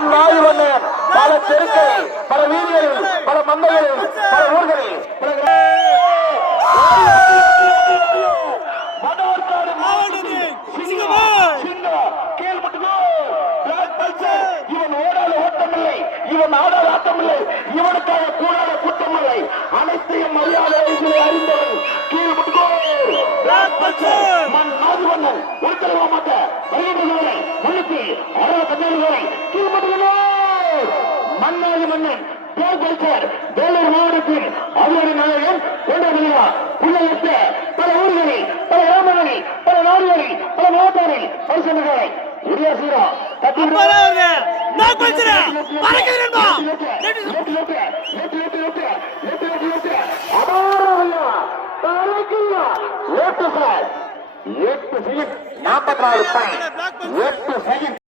மண்ணாய்வண்ணன் பல தெருக்களில், பல வீதிகளில், பல மந்தைகளில், பல ஊர்களில் இவன் ஓடாத ஓட்டமில்லை, இவன் ஆடாத ஆட்டமில்லை, இவனுக்காக கூடாத கூட்டமில்லை. அனைத்தையும் மரியாதை அறிந்தவன் மண் நாதுவண்ணன் ஒருத்தர மாட்ட வருகின்றவரை முன்னுக்கு 67 வரை கீழ்மட்டுகளோ மண்ணாதி மன்னன் பேர் கல்ச்சர் வேலூர் மாவட்டத்தில் அவருடைய நாயகன் கொண்டாடுகிறா பிள்ளையிட்ட பல ஊர்களில், பல கிராமங்களில், பல நாடுகளில், பல மாவட்டங்களில் பரிசோதனை உரியாசீரா